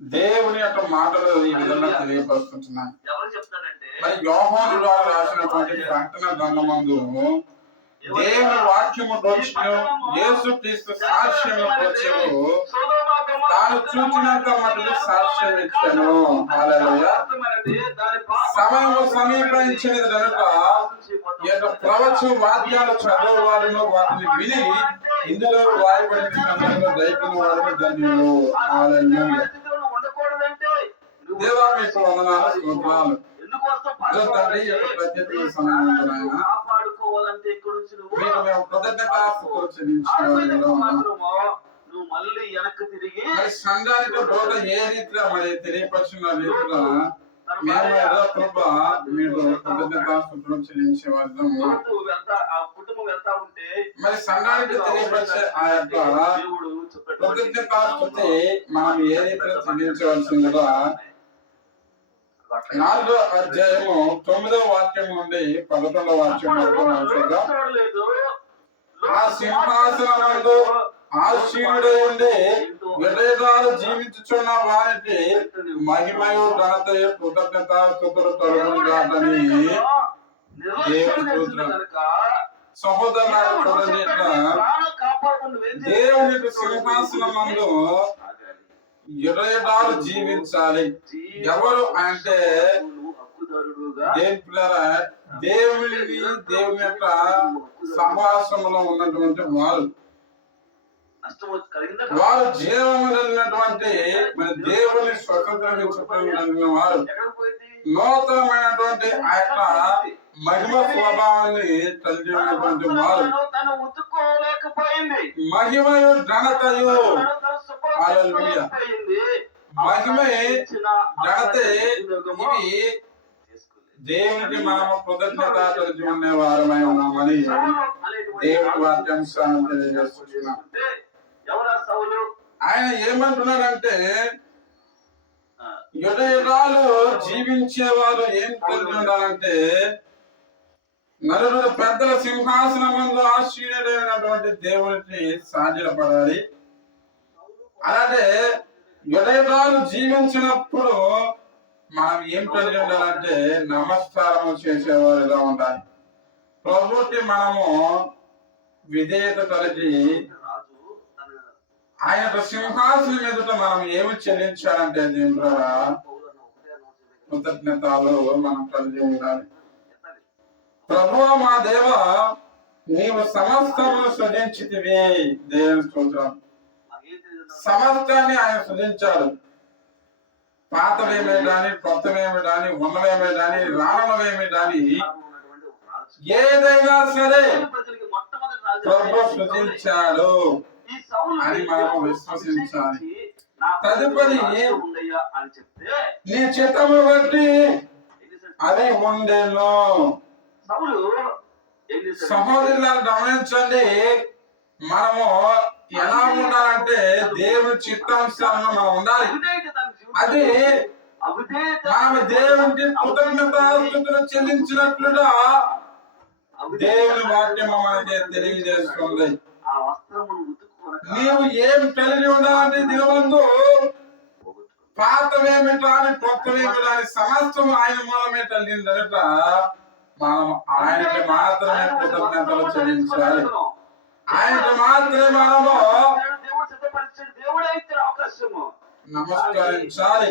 దేవుని యొక్క మాటలు ఈ విధంగా తెలియపరుస్తున్నాయి. మరి యోహాను ద్వారా రాసినటువంటి ప్రకటన గ్రంథమందు దేవుని వాక్యము వచ్చును, యేసు క్రీస్తు సాక్ష్యము వచ్చును, తాను చూచినంత మటుకు సాక్ష్యం ఇచ్చాను. హల్లెలూయా. సమయము సమీపించినది కనుక ఈ యొక్క ప్రవచన వాక్యాలు చదువువారును వాటిని విని ఇందులో రాయబడిన సమయంలో దైవన వారిని ధన్యులు. హల్లెలూయా. దేవా మీకు వందనాలు, స్తోత్రాలు. తండ్రి యొక్క ప్రత్యేకమైన సమయంలో నాయన కాపాడుకోవాలంటే ఇక్కడ నుంచి మీకు మేము కృతజ్ఞతాస్తుతులు చెల్లించుకోవాలి. నువ్వు మళ్ళీ వెనక్కి తిరిగి సంఘానికి బోధ ఏ రీతిగా మరి తెలియపరిచిన రీతిగా మేము ఏదో కృప మీరు కృతజ్ఞతాస్తుతులు చెల్లించే వారితో కుటుంబం వెళ్తా ఉంటే మరి సంఘానికి తెలియపరిచే ఆ యొక్క కృతజ్ఞతాస్తుతి మనం ఏ రీతిలో చెల్లించవలసిందిగా 4వ అధ్యాయము 9వ వాక్యం నుండి 11వ వాక్యం వరకు మనం చూద్దాం. ఆ సింహాసనమందు ఆసీనుడై ఉండి విడేదాలు జీవించుచున్న వారికి మహిమయు ఘనతయు కృతజ్ఞతాస్తుతులు కలుగునుగాకని దేవుని స్తోత్రం. సహోదరులారా చూడండి, దేవుని సింహాసనమందు యుడయుడాలు జీవించాలి. ఎవరు అంటే దేవుని యొక్క సమాసంలో ఉన్నటువంటి వారు జీవము కలిగినటువంటి మరి దేవుని స్వతంత్రించుకున్న వారు నూతనమైనటువంటి ఆ యొక్క మహిమ స్వభావాన్ని కలిగి ఉన్నటువంటి వారు మహిమయు ఘనతయు మహిమే ఘనతే ఇవి దేవునికి మనము కృతజ్ఞత కలిగి ఉండే వారమై ఉన్నామని దేవుని వాక్యాంశాన్ని తెలియజేస్తున్నాం. ఆయన ఏమంటున్నాడంటే యుగయుగాలు జీవించేవారు ఏం కలిగి ఉండాలంటే నలుగురు పెద్దల సింహాసనమందు ఆశీనుడైనటువంటి దేవునికి సాధ్యపడాలి. అలాగే యుగయుగాలు జీవించినప్పుడు మనం ఏం కలిగి ఉండాలంటే నమస్కారము చేసేవారుగా ఉండాలి. ప్రభుకి మనము విధేయత కలిగి ఆయన సింహాసనం ఎదుట మనం ఏమి చెల్లించాలంటే దీని ద్వారా కృతజ్ఞతలు మనం కలిగి ఉండాలి. ప్రభువా మా దేవ, నీవు సమస్తమును సృజించితివి. దేవుని స్తోత్రం. సమస్తాన్ని ఆయన సృజించాడు. పాతవేమే గాని, కొత్తవేమే గాని, ఉన్నవేమే గాని, రానున్నవేమే గాని ఏదైనా సరే ప్రభు సృజించాడు అని మనము విశ్వసించాలి. తదుపరి నీ చిత్తము బట్టి అది ఉండేను. సహోదరులను గమనించండి, మనము ఎలా ఉండాలంటే దేవుని చిత్తానుసారంగా మనం ఉండాలి. అది మనం దేవునికి కృతజ్ఞతాస్తుతులు చెల్లించినట్లుగా దేవుని వాక్యం మనకి తెలియజేస్తుంది. నీవు ఏం కలిగి ఉండాలంటే దినవందు పాతవేమిటా అని కొత్తవేమిటా అని సమస్తం ఆయన మూలమే కలిగిందట. మనం ఆయనకి మాత్రమే కృతజ్ఞతలు చెల్లించాలి. ఆయనకి మాత్రమే మనము నమస్కరించాలి.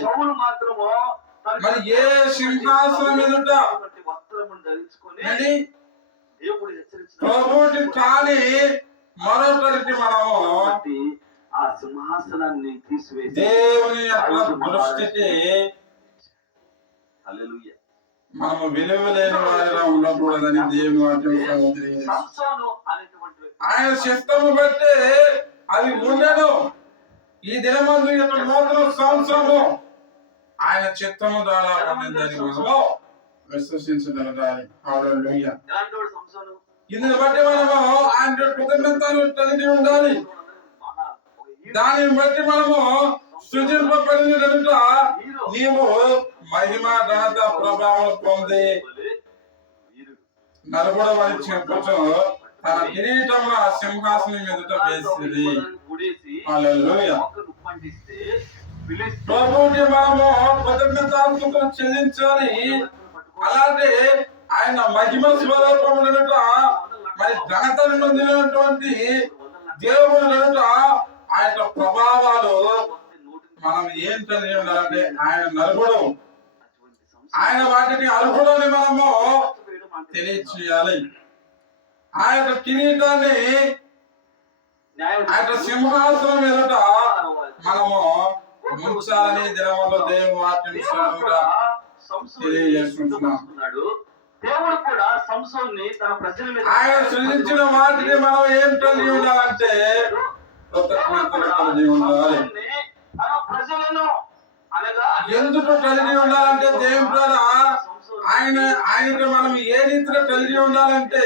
మరి ఏ సింహాసనం ఎదుట ప్రభువుకి కానీ మరొకరికి మనము ఆ సింహాసనాన్ని తీసివేసి దేవుని యొక్క దృష్టికి మనము విలువ లేని వారిగా ఉండకూడదని దేవుని వాక్యం. ఆయన చిత్తము బట్టి అది ఉండదు. ఈ దినమందు యొక్క నూతన సంవత్సరము ఆయన చిత్తము ద్వారా ఉండిందని మనము విశ్వసించగలగాలి. హల్లెలూయా. ఇందుని బట్టి మనము ఆయన కృతజ్ఞతలు కలిగి ఉండాలి. దానిని బట్టి మనము సృజింపబడిన కనుక నీవు మహిమ ఘనత ప్రభావం పొంది నలుగుడవని చెప్పుచు తన కిరీటమును ఆ సింహాసనం ఎదుట వేసింది. హల్లెలూయా. పిలిస్తే ప్రభువుకి మనము కృతజ్ఞతాస్తుతులు చెల్లించాలి. అలాగే ఆయన మహిమ స్వరూపములనుట మరి ఘనతను నొందినటువంటి దేవుడు కనుక ఆ యొక్క ప్రభావాలు మనం ఏం కలిగి ఉండాలంటే ఆయన నలుగుడు, ఆయన వాటిని అర్హుడని మనము తెలియచేయాలి. ఆ యొక్క కిరీటాన్ని ఆ యొక్క సింహాసనం ఎదుట మనము ఉంచాలని దినములో దేవుని వాక్యం కూడా తెలియజేసుకుంటున్నాం. దేవుడు కూడా సంసోన్ని తన ప్రజల మీద ఆయన సృజించిన వాటిని మనం ఏం కలిగి ఉండాలంటే కృతజ్ఞతలు కలిగి ఉండాలి. తన ప్రజలను అనగా ఎందుకు కలిగి ఉండాలంటే దేవుని ద్వారా ఆయనకి మనం ఏ రీతిలో కలిగి ఉండాలంటే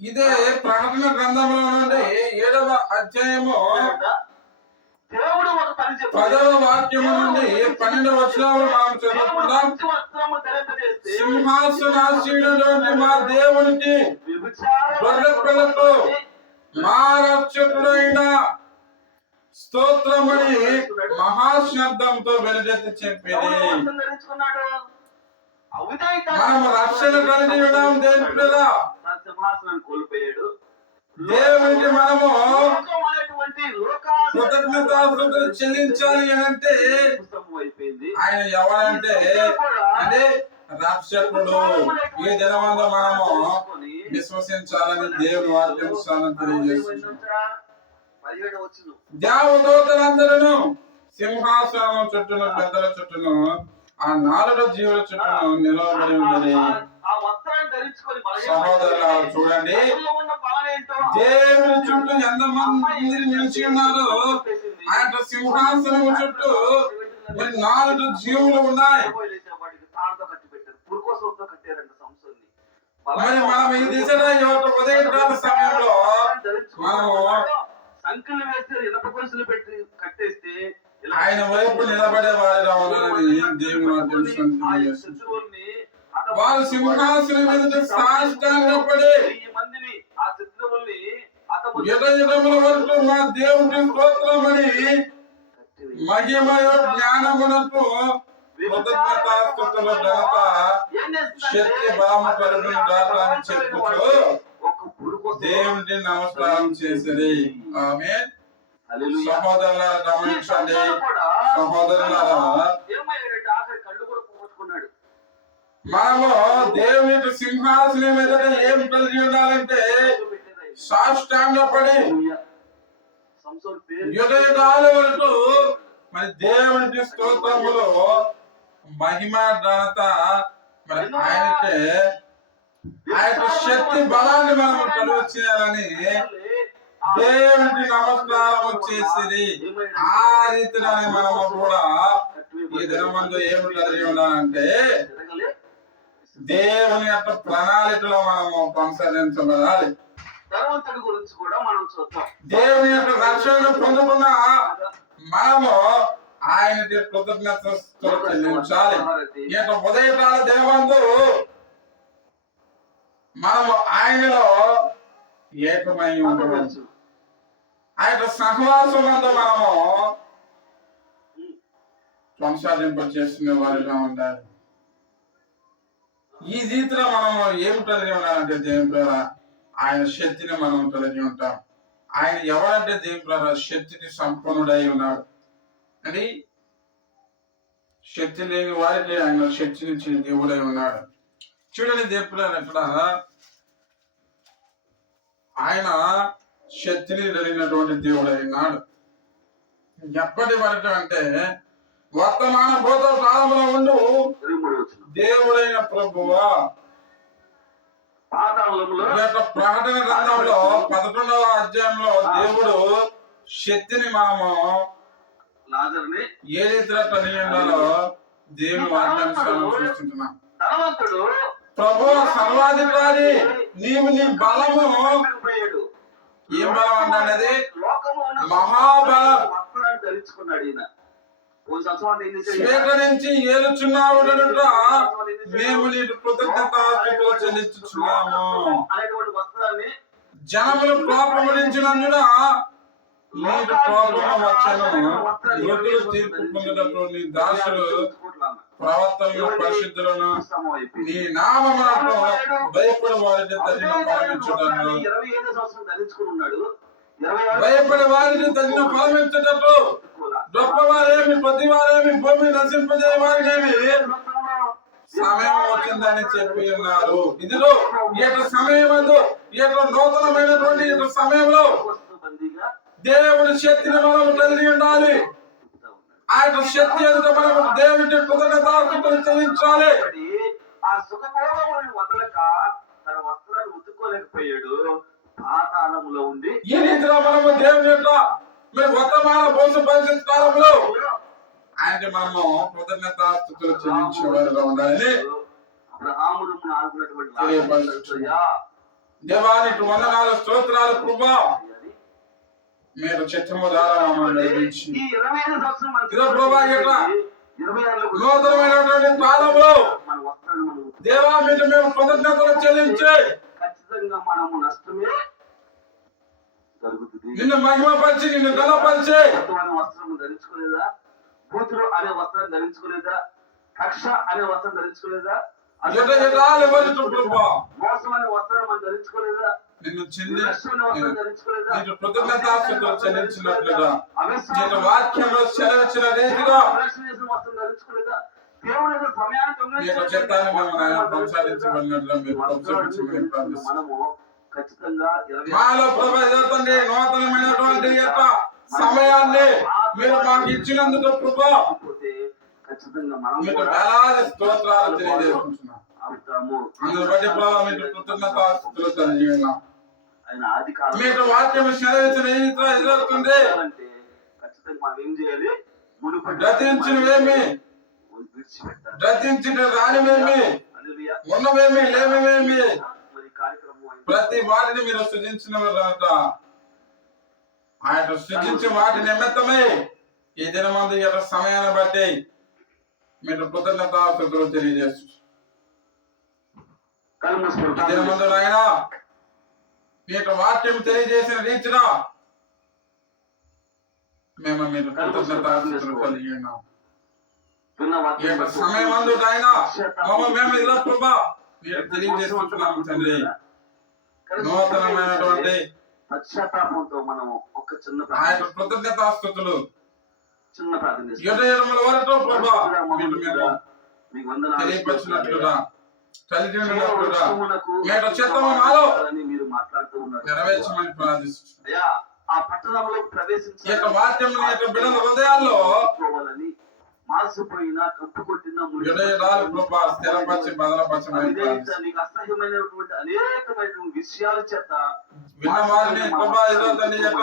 ఇదే ప్రకటన గ్రంథంలో నుండి 7వ అధ్యాయము దేవుడు ఒక పని 10వ వాక్యము నుండి 12వ వచనాలు మనం చదువుకుందాం. సింహాసనాసీనుడైన మా దేవునికి గొర్రె పిల్లకు మా రక్షకుడైన స్తోత్రమని మహాశబ్దంతో వెలుగెత్తి చెప్పేది. మనం రక్షణ కలిగి ఉన్నాం దేవుని పిల్లల. సింహాసనాన్ని కోల్పోయాడు. దేవునికి మనము కృతజ్ఞతాస్తుతులు చెల్లించాలి అంటే ఆయన ఎవరంటే అంటే రక్షకుడు. ఈ దినమందు మనము విశ్వసించాలని దేవుని వాక్యం తెలియజేస్తున్నాం. దేవదూతలందరూ సింహాసనం చుట్టూను పెద్దల చుట్టూను ఆ 4 జీవుల చుట్టూను నిలవబడి ఉన్నది. సహోదరులు చూడండి, దేవుని చుట్టూ ఎంతమంది నిలిచి ఉన్నారు. ఆ యొక్క సింహాసనం చుట్టూ 4 జీవులు ఉన్నాయి. మరి మనం ఈ దిశలో ఉదయకాల సమయంలో మనము సంఖ్యలు వేస్తే ఇనప గొలుసులు పెట్టి కట్టేస్తే ఆయన వైపు నిలబడే వారిగా ఉన్నారని దేవుని వాక్యం. వారు సింహాసనం మీద సాష్టాంగపడి ఆ శత్రువుల్ని యుగముల వరకు మా దేవుని స్తోత్రమని మహిమయు జ్ఞానమునకు కృతజ్ఞతాస్తుతుల ఘనత శక్తి బలము కలుగును గాక అని చెప్పుచు దేవునికి నమస్కారం చేసేది. ఆమేన్. సహోదరులారా గమనించండి, సహోదరులారా మనము దేవునికి సింహాసనం మీద ఏం కలిగి ఉండాలంటే సాష్టాంగపడి యుగయుగాల వరకు మరి దేవునికి స్తోత్రములు మహిమ ఘనత మరి ఆయనకే ఆ యొక్క శక్తి బలాన్ని మనం కలుగు చేయాలని దేవునికి నమస్కారం చేసేది. ఆ రీతిలోనే మనము కూడా ఈ దినమందు ఏమి కలిగి ఉండాలంటే దేవుని యొక్క ప్రణాళికలో మనము కొనసాగించబడాలి. ధనవంతుడి గురించి కూడా మనం చూద్దాం. దేవుని యొక్క రక్షణను పొందుకున్న మనము ఆయనకి కృతజ్ఞతలు చెల్లించాలి. ఈ యొక్క ఉదయకాల దేవందు మనము ఆయనలో ఏకమై ఉండవచ్చు. ఆ యొక్క సహవాసంలో మనము కొనసాగింప చేస్తున్న వారిగా ఉండాలి. ఈ రీతిలో మనము ఏమి కలిగి ఉండాలంటే దేవుని ద్వారా ఆయన శక్తిని మనం కలిగి ఉంటాం. ఆయన ఎవరంటే దేవుని ద్వారా శక్తికి సంపన్నుడై ఉన్నాడు అని శక్తి లేని వారికి ఆయన శక్తినిచ్చిన దేవుడై ఉన్నాడు. చూడండి దేవుడు అక్కడ ఆయన శక్తిని కలిగినటువంటి దేవుడై ఉన్నాడు. ఎప్పటి వరకు అంటే వర్తమాన భూత కాలంలో ఉండు దేవుడైన ప్రభువా. ప్రకటన గ్రంథంలో 11వ అధ్యాయంలో దేవుడు శక్తిని మనము ఏ రీతిలో కలిగి ఉండాలో దేవుని వాక్యాన్ని చూస్తున్నాం. ప్రభు సర్వాధికారి, నీవు నీ బలము ఏం బలం అంటే మహాబలం ధరించుకున్నాడు. ఈయన స్వీకరించి ఏలుచున్నావు కనుక మేము నీకు కృతజ్ఞతాస్తుతులు చెల్లించుచున్నాము. అనేటువంటి వస్త్రాన్ని జనములు కోపములించినందున నీకు కోపము వచ్చెను, వృద్ధులు తీర్పు పొందుటకు నీ దాసులు ప్రవర్తనలు పరిశుద్ధులను నీ నామమునకు భయపడి వారిని తగిన ఫలమిచ్చుటను 25 సంవత్సరం ధరించుకుని ఉన్నాడు. భయపడి వారిని తగిన ఫలమిచ్చుటకు గొప్పవారేమి ప్రతివారేమి భూమి నశింపజే వారినేమి సమయం వచ్చిందని చెప్పి ఉన్నారు. ఇదిలో ఈ యొక్క సమయమందు ఈ యొక్క నూతనమైనటువంటి ఈ యొక్క సమయంలో దేవుడి శక్తిని మనం కలిగి ఉండాలి. ఆ యొక్క శక్తి ఎదుట మనము దేవుడి కృతజ్ఞతాస్తుతులు చెల్లించాలి. ఆ సుఖభోగములను వదలక తన వస్త్రాలు ఉతుక్కోలేకపోయాడు. పాతాళములో ఉండి ఈ రీతిలో మనము దేవుని యొక్క మీరు వర్తమాన భవిష్యత్ పరిస్థితి కాలంలో ఆయనకి మనము కృతజ్ఞతాస్తుతులు చెల్లించేవారుగా ఉండాలని అబ్రహామును ఆడుకున్నటువంటి దేవానికి వందనాలు స్తోత్రాలు కృపా మీరు చిత్తము ద్వారా మమ్మల్ని నడిపించి ఈ 25 సంవత్సరం ఇదో ప్రభా యొక్క 26 నూతనమైనటువంటి కాలంలో మన వస్త్రాలు మనం దేవా మీకు మేము కృతజ్ఞతలు చెల్లించి ఖచ్చితంగా మనము నష్టమే జరుగుతుంది. నిన్ను మహిమపరిచి నిన్ను గణపరిచి వస్త్రం ధరించుకోలేదా? కూతురు అనే వస్త్రం ధరించుకోలేదా? కక్ష అనే వస్త్రం ధరించుకోలేదా? మోసం అనే వస్త్రం మనం ధరించుకోలేదా? నిన్ను చెల్లి వస్త్రం ధరించుకోలేదా? నీకు కృతజ్ఞతాస్తుతులు చెల్లించినట్లుగా నీకు వాక్యంలో సెలవిచ్చిన రీతిగా వస్త్రం ధరించుకోలేదా? దేవుడు సమయాన్ని ఈ యొక్క చిత్తాన్ని మేము కొనసాగించబడినట్లుగా మీరు ప్రోత్సహించమని ప్రార్థిస్తున్నాము. మనము ఖచ్చితంగా మాలో ప్రభు తండ్రి నూతనమైనటువంటి యొక్క సమయాన్ని మీరు మాకు ఇచ్చినందుకు ప్రభు ఖచ్చితంగా మనం మీకు వేలాది స్తోత్రాలు తెలియజేసుకుంటున్నాం. అందును బట్టి ప్రభు మీకు కృతజ్ఞతాస్తుతులు తెలియజేస్తున్నాం. ఆయన ఆది కాలం మీకు వాక్యం సెలవిచ్చిన రీతిలో ఎదురవుతుంది. ఖచ్చితంగా మనం ఏం చేయాలి? గతించినవేమి గతించిన రానివేమి ఉన్నవేమి లేనివేమి ప్రతి వాటిని మీరు సృజించిన ఆయన సృజించిన వాటి నిమిత్తమే ఈ దినమందు ఈ యొక్క సమయాన్ని బట్టి మీరు కృతజ్ఞతాస్తుతులు తెలియజేస్తారు. ఈ దినమందు ఆయన మీ యొక్క వాక్యం తెలియజేసిన రీతిగా మేము మీరు కృతజ్ఞతాస్తుతులు కలిగి ఉన్నాం. ఈ యొక్క సమయం అందు ఆయన మేము ఇలా ప్రభా మీరు తెలియజేసుకుంటున్నాము తండ్రి. నూతనమైనటువంటి పశ్చాత్తాపంతో మనం ఒక ఆ యొక్క కృతజ్ఞతాస్తుతులు చిన్న ప్రార్థన యుగయుగముల వరకు ప్రభా మీకు మేము తెలియపరిచినట్లుగా కలిగినట్లుగా మీ యొక్క చిత్తము మాలో మీరు మాట్లాడుతూ ఉన్నారు. నెరవేర్చమని ప్రార్థిస్తున్నాం. అయ్యా ఆ పట్టణంలో ఈ ప్రవేశించి యొక్క వాక్యం ఈ యొక్క బిడ్డల హృదయాల్లో మాసిపోయిన కప్పు కొట్టిన యుగయుగాలు ప్రభా స్థిరపరిచి బలపరచమని ప్రార్థిస్తున్నాం. నీకు అసహ్యమైనటువంటి అనేకమైన విషయాల చేత విన్న వారిని ప్రభా ఇదో తండ్రి యొక్క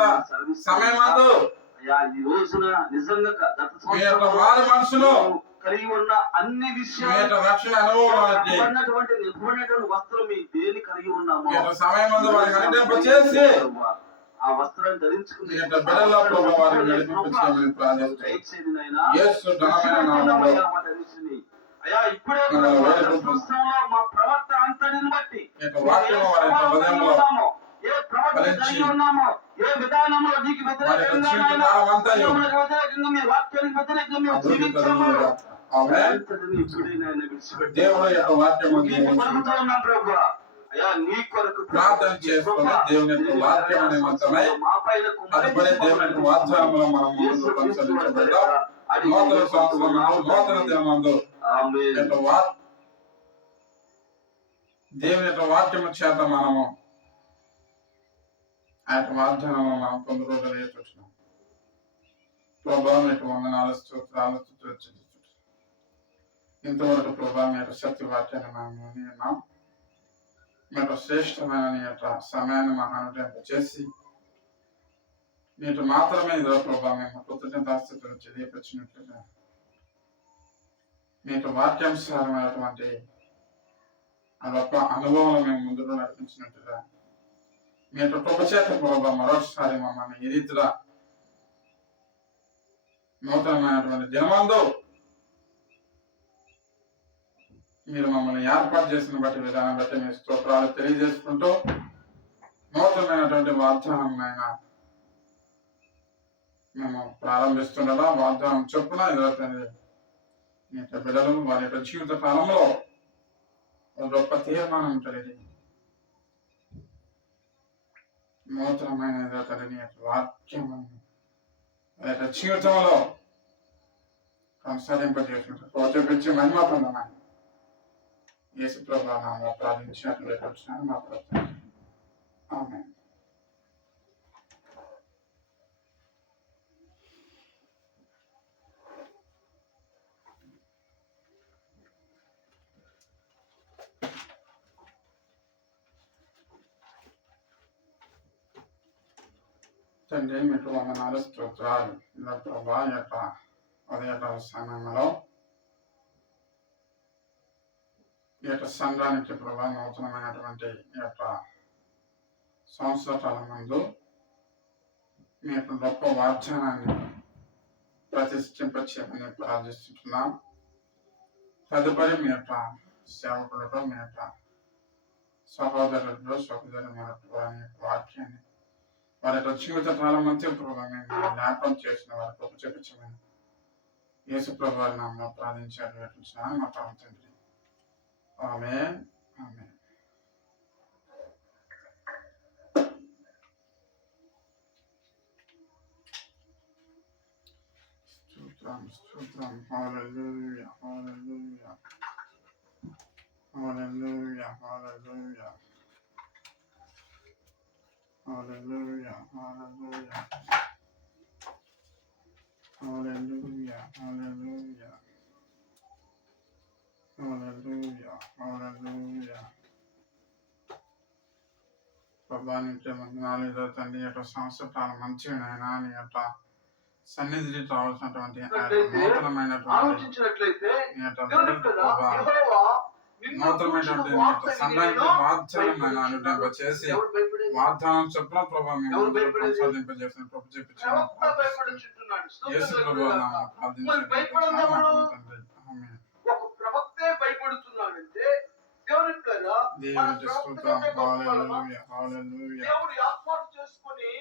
సమయమందు అయ్యా ఈ రోజున నిజంగా గత మీ యొక్క వారి మనసులో కలిగి ఉన్న అన్ని మీ విషయాలు యొక్క రక్షణ అనుభవానికి నిపుణమైనటువంటి వస్త్రం మీ దేని కలిగి ఉన్నాము మీ యొక్క సమయమందు వారిని నడిపింపచేసి ఆ వస్త్రాన్ని ధరించుకుని మీ యొక్క బిడ్డల ప్రభా వారిని నడిపించమని ప్రార్థిస్తున్నాం. యేసు ఘనమైన నామములో అయ్యా ఇప్పుడే సంవత్సరంలో మా ప్రవర్తన అంతటిని బట్టి ఈ యొక్క వాక్యం వారి యొక్క హృదయంలో ఏ ప్రవర్తన కలిగి ఉన్నామో ఏ విధానంలో నీకు వ్యతిరేకంగా మీ వాక్యానికి వ్యతిరేకంగా మేము జీవించాము దేవుడు యొక్క వాక్యం ఉన్నాం ప్రభు. అయ్యా నీ కొరకు ప్రార్థన చేసుకుని దేవుని యొక్క వాక్యం నిమిత్తమై తదుపరి దేవుని యొక్క వాగ్దానములో మనం ముందుకు కొనసాగించబడ్డాం. నూతన సంవత్సరమందు నూతన దినమందు దేవుని యొక్క వాక్యము చేత మనము ఆ యొక్క వాగ్దానం మనం పొందుకోగలిగేస్తున్నాం. ప్రభావం యొక్క వందనాలు స్తోత్రాలు ఇంతవరకు ప్రభావం మీ యొక్క సత్య వాక్యాన్ని మనం విన్నాం. మీ యొక్క శ్రేష్టమైన నీ యొక్క సమయాన్ని మనం చేసి నీకు మాత్రమే ఇదో ప్రభావం మేము కృతజ్ఞతాస్తుతులు తెలియపరిచినట్లుగా నీకు వాక్యాంశాలమైనటువంటి ఆ గొప్ప అనుభవంలో మేము ముందుకు నడిపించినట్టుగా మీ యొక్క కృప చేత ప్రభావం మరొకసారి మమ్మల్ని ఈ రీతిగా నూతనమైనటువంటి దినమందు మీరు మమ్మల్ని ఏర్పాటు చేసిన బట్టి విధానం బట్టి మీ స్తోత్రాలు తెలియజేసుకుంటూ నూతనమైనటువంటి వాగ్దానం ఆయన మేము ప్రారంభిస్తుండగా వాగ్దానం చొప్పున ఇదిగో తండ్రి మీ యొక్క బిడ్డలు వారి యొక్క జీవిత కాలంలో ఒక గొప్ప తీర్మానం తండ్రి నూతనమైన ఇదిగో తండ్రి నీ యొక్క వాక్యం వారి యొక్క జీవితంలో కొనసాగింపజేసిన ప్రోత్సహించి మహిమ పొందమని యేసు ప్రభువు నామములో ప్రార్థించినట్లు వేడుకొంచున్నాను మా ప్రార్థన. ఆమేన్. తండ్రి మీకు వందనాలు స్తోత్రాలు. ఇలా ప్రభా ఈ యొక్క ఉదయకాల సమయంలో ఈ యొక్క సంఘానికి ప్రభా నూతనమైనటువంటి ఈ యొక్క సంవత్సర కాలం ముందు మీ యొక్క గొప్ప వాగ్దానాన్ని ప్రతిష్ఠింపచేయమని ప్రార్థిస్తున్నాం. తదుపరి మీ యొక్క సేవకులతో మీ యొక్క సహోదరులతో సహోదరులతో వారి యొక్క వాక్యాన్ని వారి యొక్క జీవిత కాలం అంతా ప్రభావ మేము జ్ఞాపకం చేసిన వారి గొప్ప చెప్పించమని యేసు ప్రభు వారి నామములో ప్రార్థించారు వేడుకుంటున్నాను మా పరమ తండ్రి. ఆమేన్. ఆమేన్. స్తోత్రం స్తోత్రం. హల్లెలూయా హల్లెలూయా హల్లెలూయా హల్లెలూయా హల్లెలూయా హల్లెలూయా హల్లెలూయా హల్లెలూయా హల్లెలూయా హల్లెలూయా. ప్రభా నీకే వందనాలు. ఇదో తండ్రి యొక్క సంవత్సర కాలం మంచిగా నాయనా నీ యొక్క సన్నిధికి రావాల్సినటువంటి నూతనమైనటువంటి ఆలోచించినట్లయితే నీ యొక్క నూతనమైనటువంటి నీ యొక్క సంఘానికి వాగ్దానం అనుగ్రహం చేసి వాగ్దానం చొప్పున ప్రభావ మేము కొనసాగింపజేసిన కృప చూపించాము. యేసు ప్రభువు నామములో ప్రార్థించుకుంటున్నాము తండ్రి. ఆమేన్. ఒక ప్రవక్తే భయపడుతున్నాడంటే దేవుని ద్వారా దేవునికి స్తోత్రం. హల్లెలూయా హల్లెలూయా. దేవుడు ఏర్పాటు చేసుకొని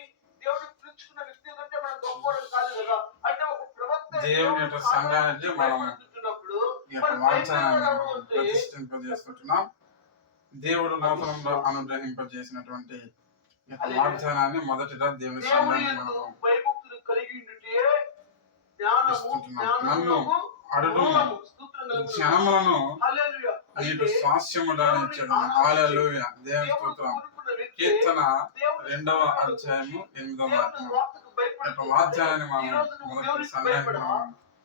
దేవుడు పిలుచుకున్న వ్యక్తి కంటే మనం గొప్పవాడు కాదు కదా. అంటే ఒక ప్రవక్త దేవుని యొక్క సంఘానికి మనం భయపడుతున్నప్పుడు ఈ యొక్క వాగ్దానాన్ని ప్రతిష్ఠింపజేసుకుంటున్నాం. దేవుడు నూతనంగా అనుగ్రహింపజేసినటువంటి ఈ యొక్క వాగ్దానాన్ని మొదటిగా దేవుని సంఘానికి మనం భయభక్తులు కలిగి ఉంటే జ్ఞానము ఇస్తున్నాం. నన్ను అడుగు స్తోత్రం జనములను హల్లెలూయా. నీకు స్వాస్యముగా ఇచ్చాడు. హల్లెలూయా. దేవుని స్తోత్రం. కీర్తన 2వ అధ్యాయము 8వ వాక్యం. ఈ యొక్క వాగ్దానాన్ని మనం మొదటి సంఘానికి మనం